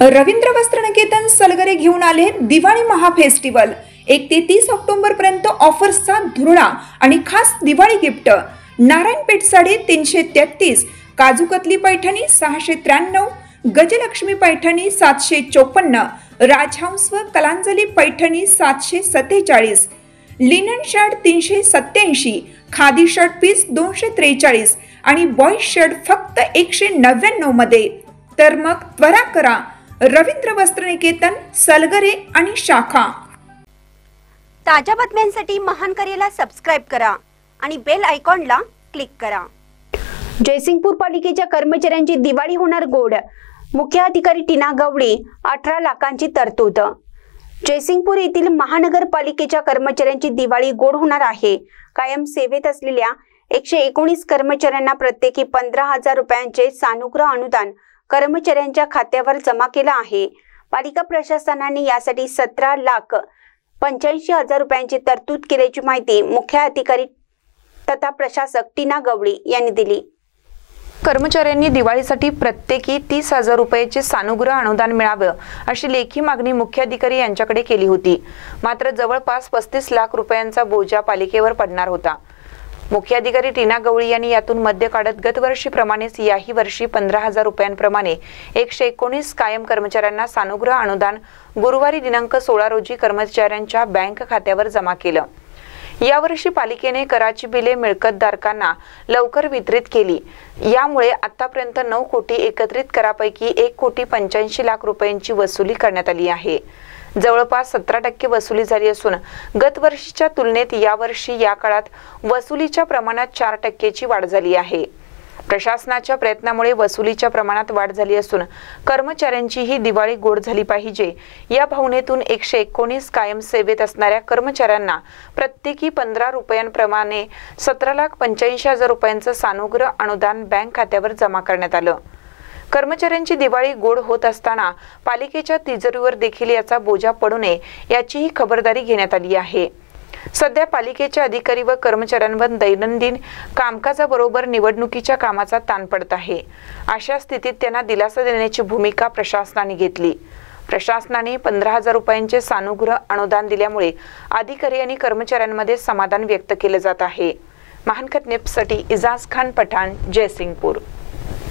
रवींद्र वस्त्रनिकेतन सलगरे घेऊन आले दिवाळी महाफेस्टिवल। 1 ते 30 ऑक्टोबर पर्यंत ऑफर्सचा धुरळा आणि खास दिवाळी गिफ्ट। नारायणपेठ साडी 333, काजूकतली पैठणी 693, गजलक्ष्मी पैठणी 754, राजहंस व Kalanjali Paithani 747, linen shirt 387, khadi shirt piece 243 आणि बॉय शर्ट फक्त 199 मध्ये। तर मग त्वरा करा, रवींद्र वस्त्रनिकेतन सलगरे आणि शाखा। ताज्या बातम्यांसाठी महान करेला सबस्क्राइब करा आणि बेल आयकॉनला क्लिक करा। जयसिंगपूर पालिकेच्या कर्मचाऱ्यांची दिवाळी होणार गोड। मुख्य अधिकारी टीना गवळी 18 लाखांची तरतूद। जयसिंगपूर येथील महानगरपालिकेच्या कर्मचाऱ्यांची दिवाळी गोड होणार आहे। कायम सेवेत असलेल्या 119 कर्मचाऱ्यांना प्रत्येकी 15,000 रुपयांचे सानुग्रह अनुदान कर्मचाऱ्यांच्या खात्यावर जमा केला आहे। पालिका प्रशासनाने यासाठी 17,85,000 रुपयांची तरतूद केल्याची माहिती मुख्य अधिकारी तथा प्रशासक टीना गवळी यांनी दिली। कर्मचाऱ्यांनी दिवाळीसाठी प्रत्येकी 30,000 रुपयाचे सानुग्रह अनुदान मिळावे अशी लेखी मागणी मुख्य अधिकारी यांच्याकडे केली होती। मात्र जवळपास 35 लाख रुपयांचा बोजा पालिकेवर पडणार होता। मुख्य अधिकारी टीना गवळी यांनी यातून मध्य काढत गतवर्षीप्रमाणेच याही वर्षी 15,000 रुपयांप्रमाणे 119 कायम कर्मचाऱ्यांना सानुग्रह अनुदान गुरुवारी दिनांक 16 रोजी कर्मचाऱ्यांच्या बँक खात्यावर जमा केलं। यावर्षी पालिकेने कराची बिले मिळकतधारकांना लवकर वितरित केली। यामुळे आतापर्यंत 9 कोटी एकत्रित करापैकी 1,85,00,000 रुपयांची वसुली करण्यात आली आहे। जवळपास 17% वसुली झाली असून गत वर्षीच्या तुलनेत यावर्षी या काळात वसुलीच्या प्रमाणात 4%ची वाढ झाली आहे। प्रशासनाच्या प्रयत्नामुळे वसुलीच्या प्रमाणात वाढ झाली असून कर्मचाऱ्यांची ही दिवाळी गोड झाली पाहिजे या भावनेतून 119 कायम सेवेत असणाऱ्या कर्मचाऱ्यांना प्रत्येकी 15 रुपयांप्रमाणे 17,85,000 रुपयांचं सानुग्रह अनुदान बँक खात्यावर जमा करण्यात आलं। कर्मचाऱ्यांची दिवाळी गोड होत असताना पालिकेच्या तिजोरीवर देखील याचा बोजा पडू नये याचीही खबरदारी घेण्यात आली आहे। सध्या पालिकेच्या अधिकारी व कर्मचाऱ्यांवर दैनंदिन कामकाजाबरोबर निवडणुकीच्या कामाचा ताण पडत आहे। अशा स्थितीत त्यांना दिलासा देण्याची भूमिका प्रशासनाने घेतली। प्रशासनाने 15,000 रुपयांचे सानुग्रह अनुदान दिल्यामुळे अधिकारी आणि कर्मचाऱ्यांमध्ये समाधान व्यक्त केले जात आहे। महानकत न्यूजसाठी इजाज खान पठाण, जयसिंगपूर।